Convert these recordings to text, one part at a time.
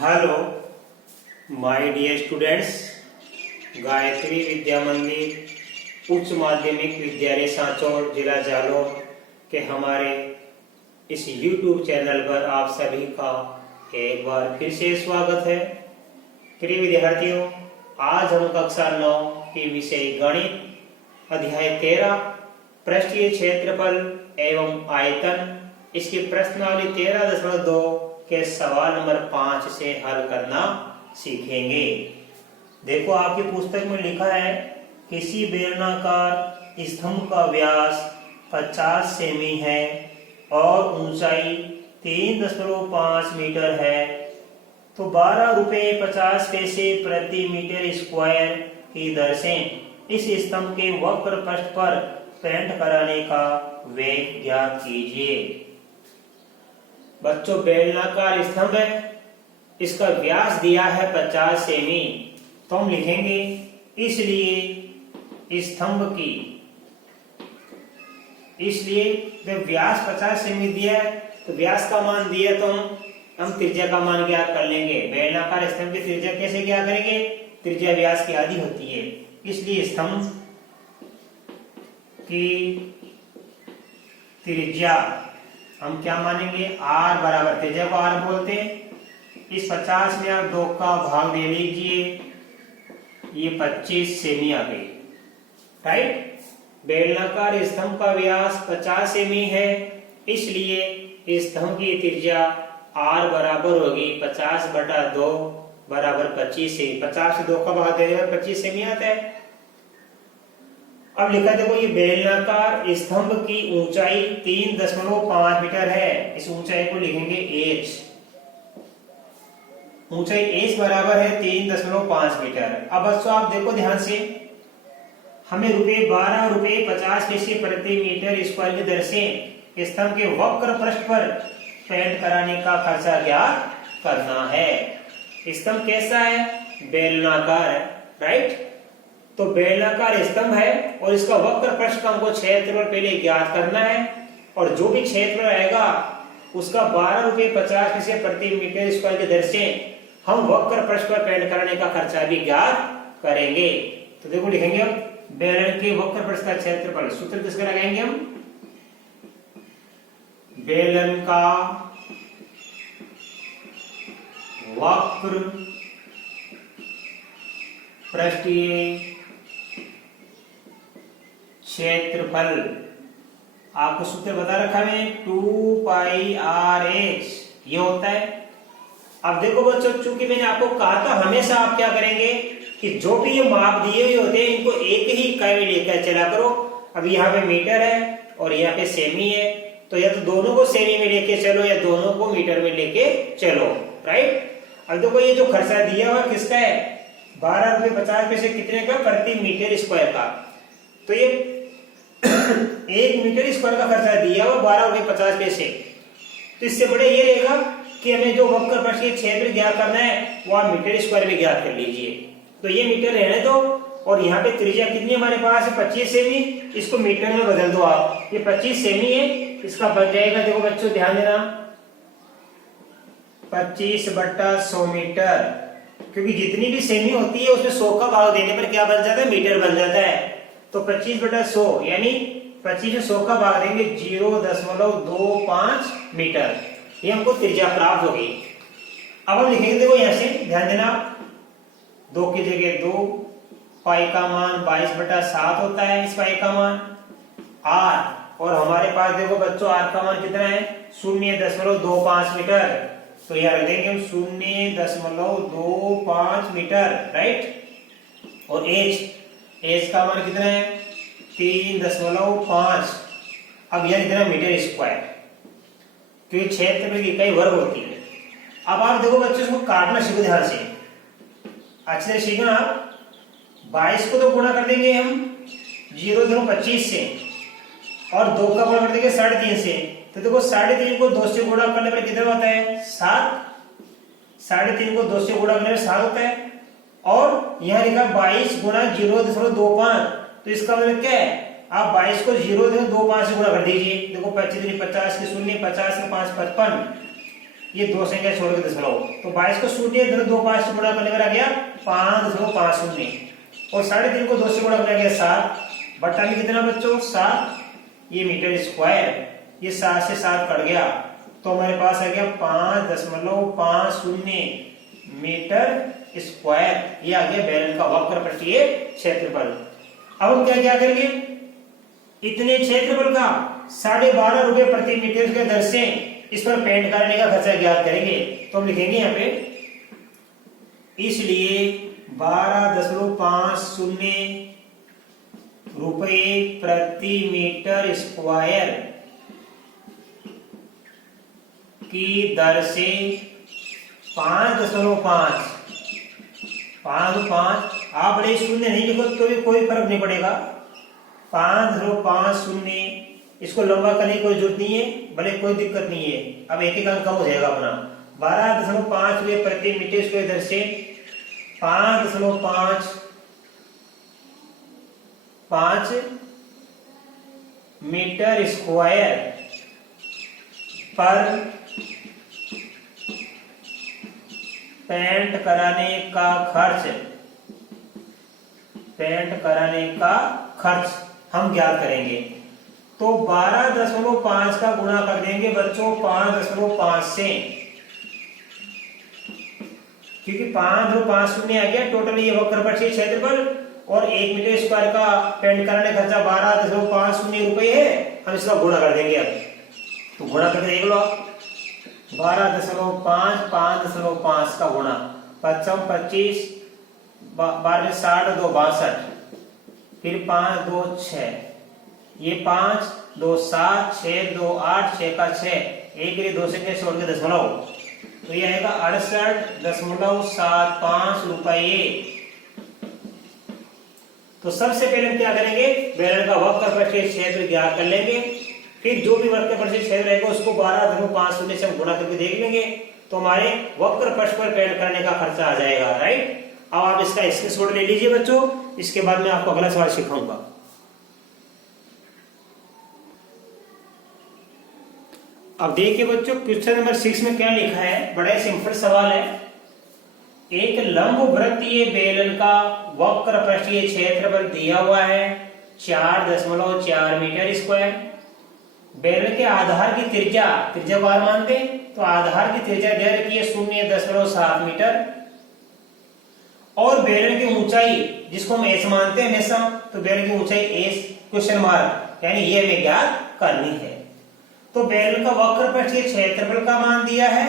Hello my dear students, Gayatri Vidya Mandir उच्च माध्यमिक विद्यालय सांचौर जिला जालौर के हमारे इस YouTube चैनल पर आप सभी का एक बार फिर से स्वागत है। प्रिय विद्यार्थियों, आज हम कक्षा 9 के विषय गणित अध्याय 13 पृष्ठीय क्षेत्रफल एवं आयतन इसकी प्रश्नावली 13.2 के सवाल नंबर 5 से हल करना सीखेंगे। देखो, आपकी पुस्तक में लिखा है किसी बेलनाकार स्तंभ का व्यास 50 सेमी है और ऊंचाई 3.5 मीटर है, तो 12 रुपये 50 पैसे प्रति मीटर स्क्वायर की दर से इस स्तंभ के वक्र पृष्ठ पर पेंट कराने का व्यय ज्ञात कीजिए। बच्चों, बेलनाकार स्तंभ है, इसका व्यास दिया है 50 सेमी, तो हम लिखेंगे इसलिए जब व्यास 50 सेमी दिया है तो व्यास का मान दिया तो हम त्रिज्या का मान ज्ञात कर लेंगे। बेलनाकार स्तंभ की त्रिज्या कैसे ज्ञात करेंगे? त्रिज्या व्यास की आधी होती है, इसलिए स्तंभ की त्रिज्या हम क्या मानेंगे? r बराबर, त्रिज्या को r बोलते हैं। इस 50 में आप 2 का भाग दे लीजिए, ये 25 सेमी आ गई, राइट। बेलनाकार स्तंभ का व्यास 50 सेमी है, इसलिए स्तंभ की त्रिज्या r बराबर होगी 50/2 बराबर 25 सेमी। 50 से 2 का भाग दे 25 सेमी आता है। अब लिखा देखो, ये बेलनाकार स्तंभ की ऊंचाई 3.5 मीटर है। इस ऊंचाई को लिखेंगे h। ऊंचाई h बराबर है 3.5 मीटर। अब बच्चों आप देखो ध्यान से, हमें 12 रुपये 50 पैसे प्रति मीटर स्क्वायर की दर से स्तंभ के वक्र पृष्ठ पर पेंट कराने का खर्चा ज्ञात करना है। स्तंभ कैसा है? बेलनाकार है, राइट। तो बेलनाकार स्तंभ है और इसका वक्र पृष्ठ का हमको क्षेत्रफल पहले ज्ञात करना है, और जो भी क्षेत्रफल आएगा उसका 12 रुपये 50 पैसे प्रति मीटर स्क्वायर की दर से हम वक्र पृष्ठ पर पेंट कराने का खर्चा भी ज्ञात करेंगे। तो देखो लिखेंगे हम बेलन के वक्र पृष्ठ का क्षेत्रफल। सूत्र किसका लगाएंगे हम? बेलन का वक्र पृष्ठीय क्षेत्रफल, आपको सूत्र बता रखा है 2πr(h) ये होता है। अब देखो बच्चों, चूंकि मैंने आपको कहा था हमेशा आप क्या करेंगे कि जो भी ये माप दिए हुए होते हैं इनको एक ही इकाई में लेकर चला करो। अब यहाँ पे मीटर है और यहाँ पे सेमी है, तो या तो दोनों को सेमी में लेके चलो या दोनों को मीटर में लेके चलो, राइट। अब देखो, ये जो खर्चा दिया हुआ किसका है? 12 रुपये 50 पैसे कितने का? प्रति मीटर स्क्वायर का। तो ये 1 मीटर स्क्वायर का खर्चा दिया हुआ 12 रुपये 50 पैसे। तो इससे बड़े ये रहेगा कि हमें जो वक्र पृष्ठ के क्षेत्र ज्ञात करना है वो आप मीटर स्क्वायर में ज्ञात कर लीजिए। तो ये मीटर रहने दो, और यहाँ पे त्रिज्या कितनी हमारे पास है? 25 सेमी। इसको मीटर में बदल दो आप, ये 25 सेमी है, इसका बन जाएगा, देखो बच्चों ध्यान देना, 25/100 मीटर। क्योंकि जितनी भी सेमी होती है उसमें 100 का भाग देने पर क्या बन जाता है? मीटर बन जाता है। तो 25/100 यानी 25 से 100 का भाग देंगे 0.25 मीटर, ये हमको त्रिज्या प्राप्त होगी। अब हम लिखेंगे, देखो यहां से ध्यान देना, 2 की जगह 2, पाई का मान 22/7 होता है, इस पाई का मान r, और हमारे पास देखो बच्चों r का मान कितना है? 0.25 मीटर। तो यहां रख देंगे हम 0.25 मीटर, राइट। और h का मान कितना है? 3.5। अब यह कितना? मीटर स्क्वायर, क्योंकि क्षेत्रफल की इकाई वर्ग होती है। अब आप देखो बच्चों, इसको काटना सीखो ध्यान से, अच्छे से सीखना आप। 22 को तो गुणा कर देंगे हम 0.25 से, और 2 का गुणा कर देंगे 3.5 से। तो देखो 3.5 को 2 से गुणा करने पर कितना होता है? 7। 3.5 को 2 से गुणा करने पर 7 होता है। और यहाँ लिखा 22 गुणा 0.25, तो इसका मतलब क्या है? आप 22 को 0.25 से गुणा कर दीजिए। देखो 25 50 के 0, 50 के 5 55, ये दो संख्या छोड़ के दशमलव, तो 22 को शून्य 2 से गुणा करने पर आ गया 5.50 और 3.5 को 2 से गुणा करने गया 7 बट्टा में कितना बच्चों 7, ये मीटर स्क्वायर, ये 7 से 7 कट गया तो हमारे पास आ गया 5.50 मीटर स्क्वायर, ये आ गया बेलन का वक्र पृष्ठीय क्षेत्रफल। अब हम क्या करेंगे, इतने क्षेत्रफल का 12.5 रुपए प्रति मीटर के दर से इस पर पेंट करने का खर्चा ज्ञात करेंगे। तो हम लिखेंगे यहाँ पे, इसलिए 12.50 रुपए प्रति मीटर स्क्वायर की दर से 5.5 आप बड़े शून्य नहीं लिखो तो भी कोई फर्क नहीं पड़ेगा। 5.50 इसको लंबा करने की कोई जरूरत नहीं है, भले कोई दिक्कत नहीं है। अब एक अंक कम हो जाएगा अपना। 12.5 रुपए प्रति मीटर स्क्वायर दर से 5.5 मीटर स्क्वायर पर पेंट कराने का खर्च हम ज्ञात करेंगे। तो 12.5 का गुणा कर देंगे बच्चों 5.5 से, क्योंकि 5.50 आ गया टोटल ये वक्र पृष्ठीय क्षेत्रफल और 1 मीटर स्क्वायर का पेंट कराने खर्चा 12.50 रुपए है, हम इसका गुणा कर देंगे। अब तो गुणा करके देख लो, 12.5 का गुणा 55 25 12 में 60 2 62 फिर 5 2 6 ये 5 2 7 6 2 8 6 का 6 एक के लिए 2 से छोड़ के दशमलव, तो ये आएगा 68.75 रुपये। तो सबसे पहले हम क्या करेंगे, बेलन का वक्र पृष्ठीय क्षेत्र ज्ञात कर लेंगे, फिर जो भी वक्र पृष्ठीय क्षेत्र रहेगा उसको 12.50 से हम गुणा करके देख लेंगे, तो हमारे वक्र पृष्ठ पर पेंट करने का खर्चा आ जाएगा। राइट, अब आप इसका स्क्रीनशॉट ले लीजिए बच्चों, इसके बाद मैं आपको अगला सवाल सिखाऊंगा। अब देखिए बच्चों, क्वेश्चन नंबर 6 में क्या लिखा है, बड़ा ही सिंपल सवाल है। एक लंबवृत्तीय बेलन का वक्र पृष्ठीय क्षेत्रफल दिया हुआ है 4.4 मीटर स्क्वायर। बेलन के आधार की त्रिज्या बार मानते हैं, तो आधार की त्रिज्या दे रखी है 0.7 मीटर और बेलन की ऊंचाई जिसको हम एस मानते हैं हमेशा, तो बेलन की ऊंचाई एस क्वेश्चन मार्क, यानी ये हमें ज्ञात करनी है। तो बेलन का वक्र पृष्ठीय क्षेत्रफल का मान दिया है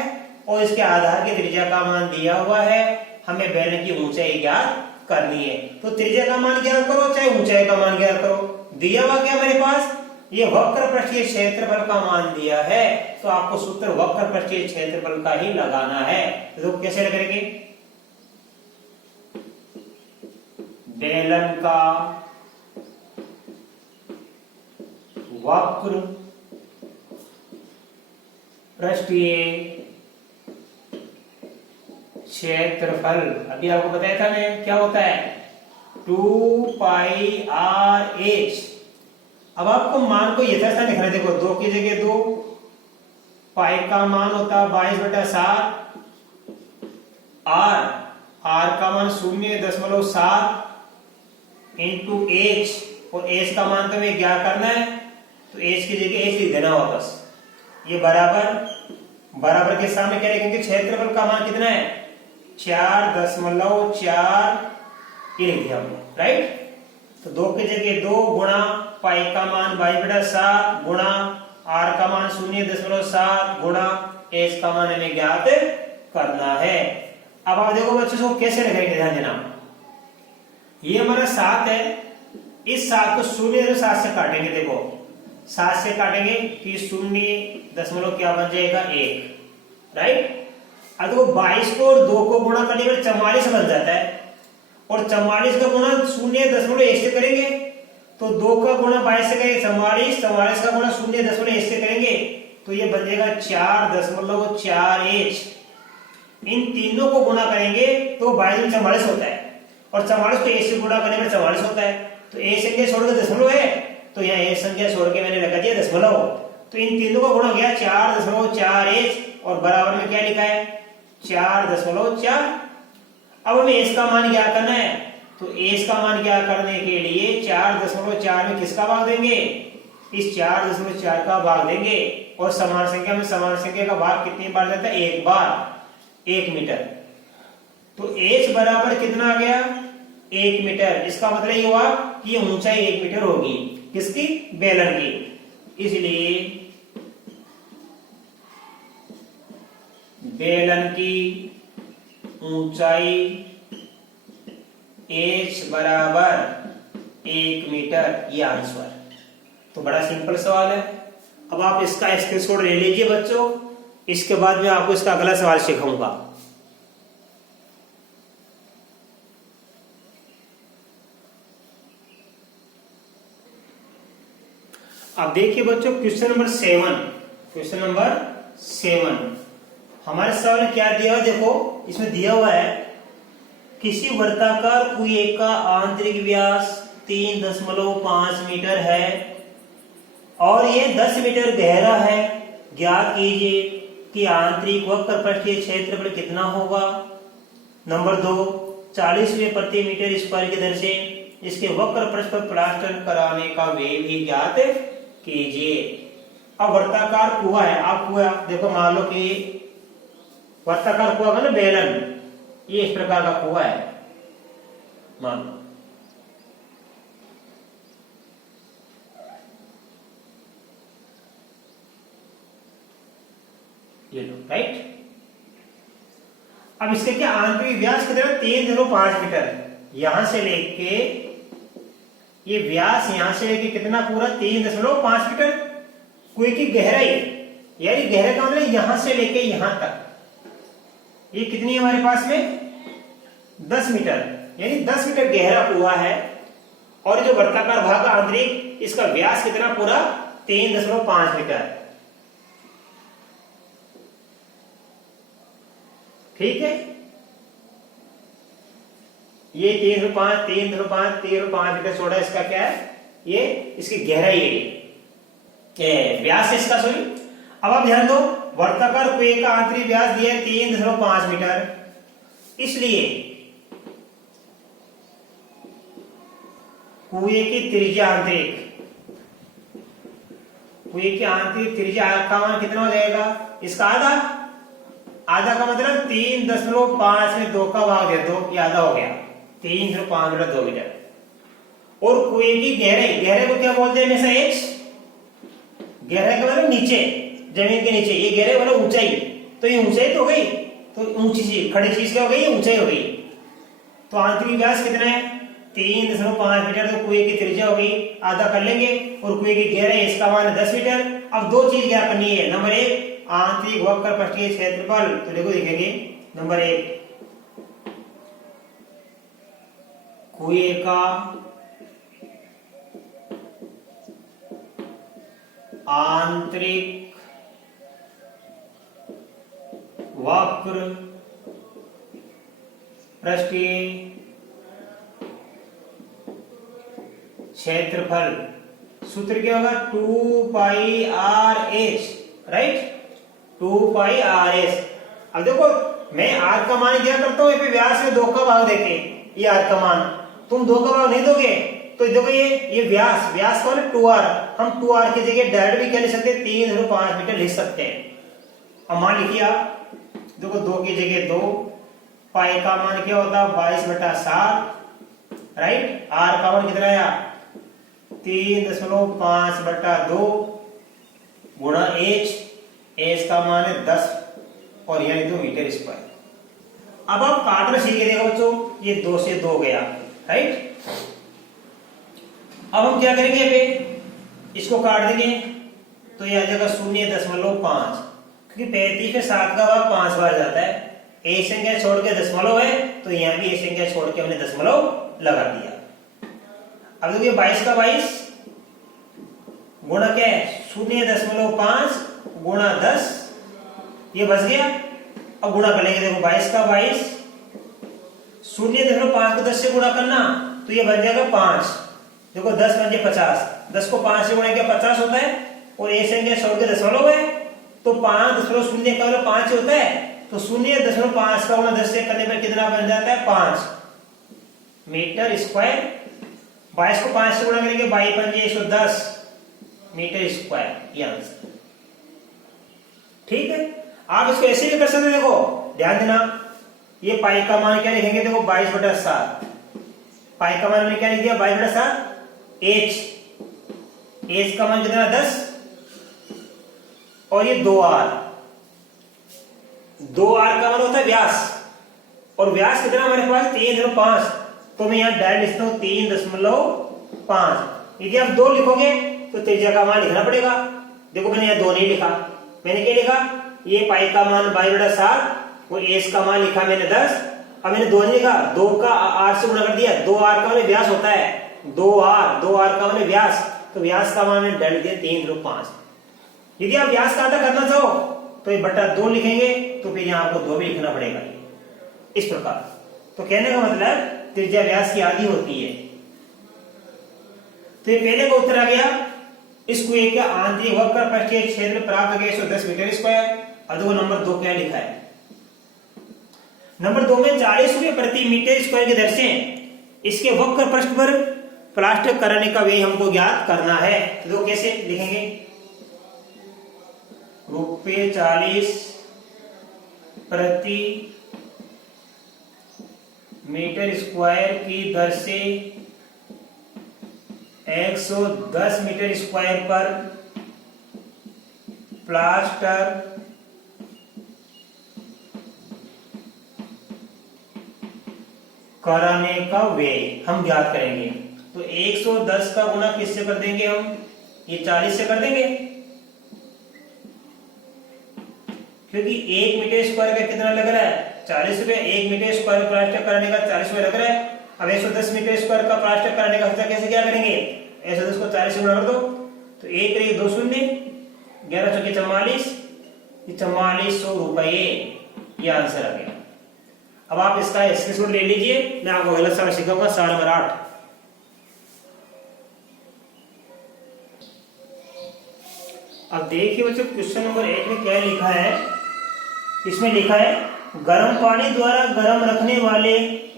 और इसके आधार की त्रिज्या का मान दिया हुआ है, हमें बेलन की ऊंचाई ज्ञात करनी है। तो त्रिज्या का मान ज्ञात करो चाहे ऊंचाई का मान ज्ञात करो। दिया हुआ क्या हमारे पास, ये वक्र पृष्ठीय क्षेत्रफल का मान दिया है, तो आपको सूत्र वक्र पृष्ठीय क्षेत्रफल का ही लगाना है। तो कैसे करेंगे, बेलन का वक्र पृष्ठीय क्षेत्रफल, अभी आपको बताया था मैं क्या होता है, 2πr/h। अब आपको मान को यथास्थान लिखना है। देखो 2 की जगह 2, पाई का मान होता है 22/7, r का मान 0.7 इंटू h, और h का मान तो हमें क्या करना है, तो h की जगह h लिख देना वापस। ये बराबर के सामने क्या लिखेंगे, क्षेत्रफल का मान कितना है 4.4 ये लिख दिया हमने। राइट, तो 2 की जगह 2 गुणा पाई का मान 22/7 गुणा r का मान 0.7 गुणा h का मान हमें ज्ञात करना है। अब आप देखो बच्चों को कैसे लिखेंगे, ध्यान देना। ये हमारा 7 है, इस 7 को 0.7 से काटेंगे। देखो 7 से काटेंगे कि 0 क्या बन जाएगा 1। राइट, अब देखो 22 को और 2 को गुणा करने पर 44 बन जाता है, और 44 का गुणा 0.1 से करेंगे, तो 2 का गुणा 22 से करेंगे 44 का गुणा 0.1 से करेंगे, तो ये बन जाएगा 4.4h। इन तीनों को गुणा करेंगे तो 22 में 44 होता है, और 44 को 1 से गुणा करने पर 44 होता है, तो a संख्या छोड़ के दशमलव है, तो यहाँ a संख्या छोड़ के मैंने लगा दिया दशमलव। तो इन तीनों का गुणा गया 4.4h, और बराबर में क्या लिखा है 4.4। अब हमें एस का मान क्या करना है, तो एस का मान क्या करने के लिए 4.4 में किसका भाग देंगे, इस 4.4 का भाग देंगे, और समान संख्या में समान संख्या का भाग कितनी बार देता है, एक बार, 1 मीटर। तो एच बराबर कितना आ गया 1 मीटर। इसका मतलब ये हुआ कि ये ऊंचाई 1 मीटर होगी, किसकी, बेलन की। इसलिए बेलन की ऊंचाई h बराबर 1 मीटर, ये आंसर। तो बड़ा सिंपल सवाल है। अब आप इसका स्क्रीनशॉट ले लीजिए बच्चों, इसके बाद मैं आपको इसका अगला सवाल सिखाऊंगा। अब देखिए बच्चों क्वेश्चन नंबर 7, क्वेश्चन नंबर 7 हमारे सवाल क्या दिया हुआ, देखो इसमें दिया हुआ है किसी वर्ताकार कुएं का आंतरिक व्यास 3.5 मीटर है और ये 10 मीटर गहरा है। ज्ञात कीजिए कि आंतरिक वक्रपृष्ठीय क्षेत्रफल कितना होगा। नंबर 2, 40 रुपये प्रति मीटर स्क्वायर की दर से इसके वक्रपृष्ठ पर प्लास्टर कराने का व्यय भी ज्ञात कीजिए। अब वर्ताकार कुआं है, आप कुआं देखो, मान लो कि वर्ताकार कुआं का ना बेलन, ये इस प्रकार का कुआं है, मान लो। ये लो, राइट। अब इसके क्या आंतरिक व्यास कितना, 3.5 मीटर है। यहां से लेके ये व्यास, यहां से लेके कितना पूरा 3.5 मीटर। कुएं की गहराई, यानी गहराई का मतलब यहां से लेके यहां तक, ये कितनी है हमारे पास में 10 मीटर, यानी 10 मीटर गहरा कुआं है। और जो वर्ताकार भाग आंतरिक, इसका व्यास कितना पूरा 3.5 मीटर। ठीक है, ये 3.5 मीटर छोड़ा, इसका क्या है, ये इसकी गहराई है, व्यास है इसका, सॉरी। अब आप ध्यान दो, वर्ताकार कुएं का आंतरिक व्यास दिया है 3.5 मीटर, इसलिए कुएं की त्रिज्या, कुएं की आंतरिक त्रिज्या का मान कितना हो जाएगा, इसका आधा का मतलब 3.5 में 2 का भाग दे दो, ये आधा हो गया, 3.5 मीटर 2 मीटर। और कुएं की गहराई को क्या बोलते हैं हमेशा, एच। गहराई का मतलब नीचे, जमीन के नीचे, ये गहराई मतलब ऊंचाई। तो ये ऊंचाई तो हो गई, तो ऊंची चीज, खड़ी चीज क्या हो गई, ये ऊंचाई हो गई। तो आंतरिक व्यास कितना है 3.5 मीटर, तो कुएं की त्रिज्या हो गई, आधा कर लेंगे, और कुएं की गहराई, इसका मान 10 मीटर। अब 2 चीज क्या करनी है, नंबर 1 आंतरिक वक्रपृष्ठीय क्षेत्रफल, तो देखो देखेंगे, नंबर 1 कुएं का आंतरिक वक्र पृष्ठीय क्षेत्रफल, सूत्र क्या होगा 2πr(h), राइट, 2πr(h). अब देखो मैं r का मान क्या करता हूं, व्यास में 2 का भाग देके, ये r का मान, तुम 2 का भाग नहीं दोगे तो देखो ये व्यास का मतलब 2r, हम 2r की जगह डायरेक्ट भी क्या लिख सकते हैं, 3.5 मीटर लिख सकते हैं। अब मान लिखिए आप, देखो 2 की जगह 2, पाई का मान क्या होता है 22/7, राइट। r का मान कितना आया 3.5/2 गुणा h का मान है 10 और यहाँ 2 मीटर स्क्वायर। अब आप काटना सीखे, देखो बच्चों, ये 2 से 2 गया, राइट। अब हम क्या करेंगे, पे इसको काट देंगे, तो यह आ जाएगा 0.5, क्योंकि 35 में 7 का भाग 5 बार जाता है। एक संख्या छोड़ के दशमलव है, तो यहाँ भी एक संख्या छोड़ के हमने दशमलव लगा दिया। अब देखिए 22 का 22 गुणा क्या है 0.5 गुणा 10, ये बच गया। अब गुणा कर लेंगे, देखो 22 का 22, 0.5 को 10 से गुणा करना, तो ये बन जाएगा 5। देखो 10 बन जाए 50, 10 को 5 से गुणा किया 50 होता है, और एक संख्या छोड़ के दशमलव है, तो 5.0 का मतलब 5 होता है, तो 0.5 का गुणा 10 से करने पर कितना बन जाता है 5 मीटर स्क्वायर। 22 को 5 से गुणा करेंगे 22 पंजे 110 मीटर स्क्वायर, ये आंसर। ठीक है, आप इसको ऐसे भी कर सकते हैं। देखो ध्यान देना, ये पाई का मान क्या लिखेंगे, देखो 22/7। पाई का मान हमने क्या लिख दिया 22/7। एच का मान कितना 10, और ये 2r का मान होता है व्यास, और व्यास कितना हमारे पास 3.5, तो मैं यहाँ डायरेक्ट लिखता हूँ 3.5। यदि आप 2 लिखोगे तो त्रिज्या का मान लिखना पड़ेगा। देखो मैंने यहाँ 2 नहीं लिखा, मैंने क्या लिखा, ये पाई का मान 22/7 और एस का मान लिखा मैंने 10। अब मैंने 2 नहीं लिखा, 2 का r से गुणा कर दिया। 2r का मान व्यास होता है, 2r का मान व्यास, तो व्यास का मान मैंने डाल दिया 3.5। यदि आप व्यास का आधा करना चाहो तो ये बटा 2 लिखेंगे, तो फिर यहाँ आपको 2 भी लिखना पड़ेगा इस प्रकार। तो कहने का मतलब त्रिज्या व्यास की आधी होती है। तो ये पहले का उत्तर आ गया। इस कुएं का आंतरिक वक्र पृष्ठीय क्षेत्र प्राप्त किया 110 मीटर स्क्वायर। अब देखो नंबर 2 क्या लिखा है। नंबर 2 में 40 रुपये प्रति मीटर स्क्वायर की दर से इसके वक्र पृष्ठ पर प्लास्टर करने का व्यय हमको ज्ञात करना है। तो कैसे लिखेंगे, रुपये 40 प्रति मीटर स्क्वायर की दर से 110 मीटर स्क्वायर पर प्लास्टर कराने का व्यय हम ज्ञात करेंगे। तो 110 का गुणा किससे कर देंगे हम, ये 40 से कर देंगे, क्योंकि 1 मीटर स्क्वायर का कितना लग रहा है 40 रुपए। 1 मीटर स्क्वायर प्लास्टर कराने का 40 रुपए लग रहा है। अब 110 मीटर स्क्वायर का प्लास्टर कराने का खर्चा कैसे क्या करेंगे, 110 को 40 से गुणा कर दो, तो 1 करेंगे 2 शून्य, 11 चौके 44, 4400 रुपये, ये आंसर आ गया। अब आप इसका स्क्रीनशॉट ले लीजिए, मैं आपको अगला सवाल सिखाऊंगा सवाल नंबर 8। अब देखिए बच्चों क्वेश्चन नंबर 8 में क्या लिखा है। इसमें लिखा है गर्म पानी द्वारा गर्म रखने वाले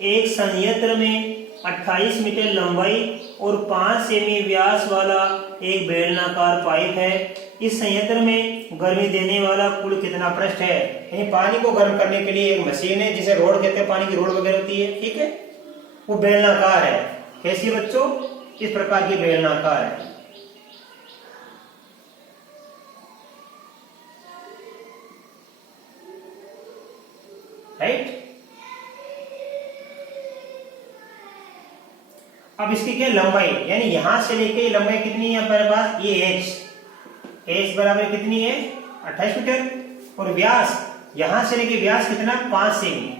एक संयंत्र में 28 मीटर लंबाई और 5 सेमी व्यास वाला एक बेलनाकार पाइप है। इस संयंत्र में गर्मी देने वाला कुल कितना पृष्ठ है। यानी पानी को गर्म करने के लिए एक मशीन है जिसे रोड कहते हैं, पानी की रोड वगैरह होती है, ठीक है, वो बेलनाकार है। कैसी बच्चों, इस प्रकार की बेलनाकार है। राइट। अब इसकी क्या लंबाई, यानी यहां से लेके लंबाई कितनी है हमारे पास, ये h बराबर कितनी है 28 मीटर, और व्यास यहां से लेके व्यास कितना 5 सेमी।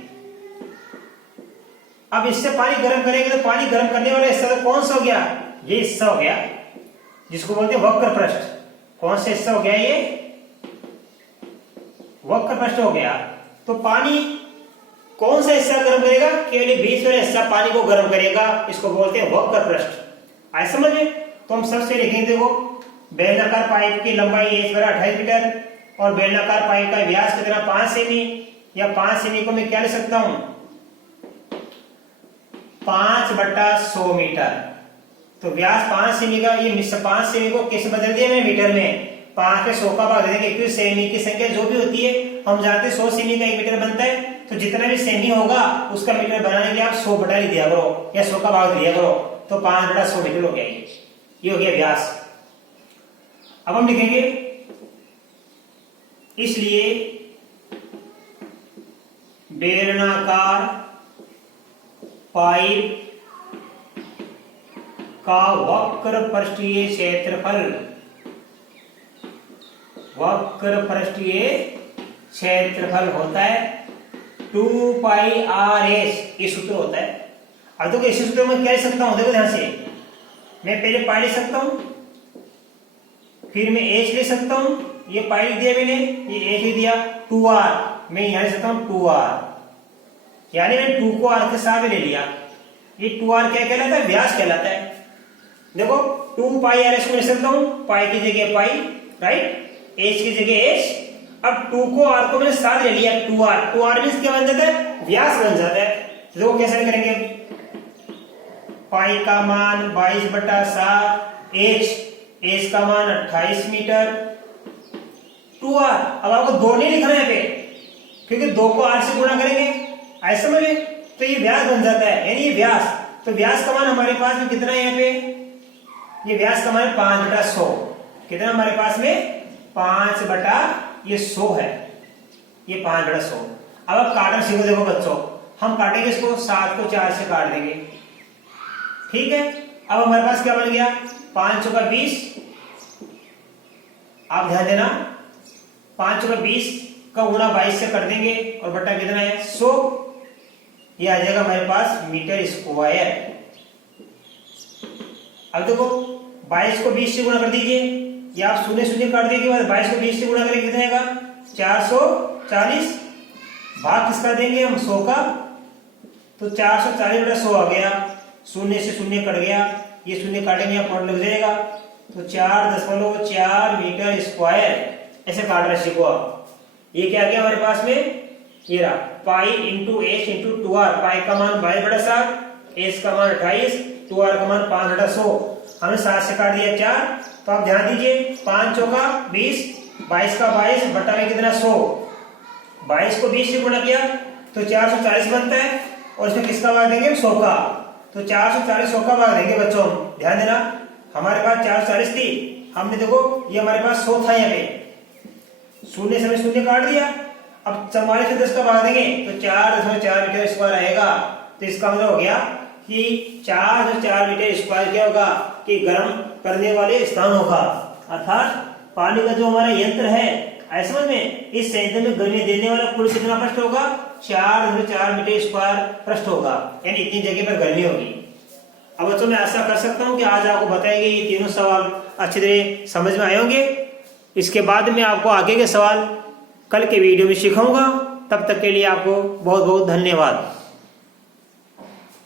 अब इससे पानी गर्म करेंगे तो पानी गर्म करने वाला हिस्सा तो कौन सा हो गया, ये हिस्सा हो गया जिसको बोलते हैं वक्र पृष्ठ। कौन सा हिस्सा हो गया, ये वक्र पृष्ठ हो गया। तो पानी कौन सा हिस्सा गर्म करेगा, केवल बीच वाला हिस्सा पानी को गर्म करेगा, इसको बोलते हैं वक्र पृष्ठ। आए समझ में। तो हम सबसे लिखेंगे, देखो बेलनाकार पाइप की लंबाई h बराबर 28 मीटर और बेलनाकार पाइप का व्यास कितना 5 सेमी, या 5 सेमी को मैं क्या ले सकता हूं 5/100 मीटर। तो व्यास 5 सेमी का, ये 5 सेमी को किस बदल दिया मैंने मीटर में, 5 में 100 का भाग देंगे, क्योंकि सेमी की संख्या जो भी होती है हम जानते हैं 100 सेमी का 1 मीटर बनता है। तो जितना भी सेमी होगा उसका मीटर बनाने के लिए आप 100 बटा दिया करो या 100 का भाग दिया करो, तो 5/100 मीटर हो गया। ये हो गया व्यास। अब हम लिखेंगे, इसलिए बेलनाकार पाइप का वक्र पृष्ठीय क्षेत्रफल, वक्र पृष्ठीय क्षेत्रफल होता है 2πr/s, ये सूत्र होता है। अब देखो इसी सूत्र में क्या लिख सकता हूं, देखो ध्यान से, मैं पहले पाई लिख सकता हूं, फिर मैं h ले सकता हूं, ये पाई लिख दिया मैंने, ये h लिख दिया, 2r मैं यहां लिख सकता हूं 2r, यानी मैंने 2 को r के साथ ले लिया। ये 2r क्या कहलाता है, व्यास कहलाता है। देखो 2πr/s को लिख सकता हूं, पाई की जगह पाई, राइट, h की जगह h, अब 2 को r को मैंने साथ ले लिया, 2r मीन्स क्या बन जाता है, व्यास बन जाता है। तो कैसे करेंगे, पाई का मान 22/7, h का मान 28 मीटर, 2r। अब आपको 2 नहीं लिखना है यहाँ पे, क्योंकि 2 को r से गुणा करेंगे, ऐसे समझे, तो ये व्यास बन जाता है, यानी ये व्यास। तो व्यास का मान हमारे पास में कितना है यहाँ पे, ये व्यास का मान 5/100, कितना हमारे पास में 5/100 है, ये 5/100। अब आप काटना सीखो, देखो बच्चों, हम काटेंगे इसको, 7 को 4 से काट देंगे, ठीक है। अब हमारे पास क्या बन गया, 5 चौका 20, आप ध्यान देना, 5 चौका 20 का गुणा 22 से कर देंगे, और बट्टा कितना है 100, ये आ जाएगा हमारे पास मीटर स्क्वायर। अब देखो 22 को 20 से गुणा कर दीजिए, या आप शून्य शून्य काट देंगे, 22 को 20 से गुणा करेंगे कितना आएगा 440, भाग किसका देंगे हम 100 का, तो 440/100 आ गया, शून्य से शून्य कट गया, ये शून्य काटेंगे यहाँ पॉइंट लग जाएगा, तो 4.4 मीटर स्क्वायर ऐसे काट रहे सीखो आप। ये क्या गया हमारे पास में, ये रहा pi into H into 2r, पाई का मान 22/7, एच का मान 28, 2r का मान 5/100, हमने 7 से काट दिया 4, तो आप ध्यान दीजिए, 5 चौका 20, 22 का 22 बट्टा में कितना 100, 22 को 20 से गुणा किया तो 440 बनता है, और इसमें किसका भाग देंगे 100 का, तो 440 100 का भाग देंगे बच्चों। ध्यान देना, हमारे पास 440 थी, हमने देखो ये हमारे पास 100 था, यहाँ पे शून्य से शून्य काट दिया, अब 44 से 10 का भाग देंगे तो 4.4 मीटर स्क्वायर आएगा। तो इसका मतलब हो गया कि 4.4 मीटर स्क्वायर क्या होगा, कि गर्म करने वाले स्थान होगा, अर्थात पानी का जो हमारा यंत्र है, ऐसे समझ में, इस संयंत्र में गर्मी देने वाला कुल कितना पृष्ठ होगा, 4.4 मीटर स्क्वायर पृष्ठ होगा, यानी इतनी जगह पर गर्मी होगी। अब बच्चों मैं आशा कर सकता हूँ कि आज आपको बताएंगे ये तीनों सवाल अच्छी तरह समझ में आए होंगे। इसके बाद में आपको आगे के सवाल कल के वीडियो में सिखाऊंगा। तब तक के लिए आपको बहुत बहुत धन्यवाद।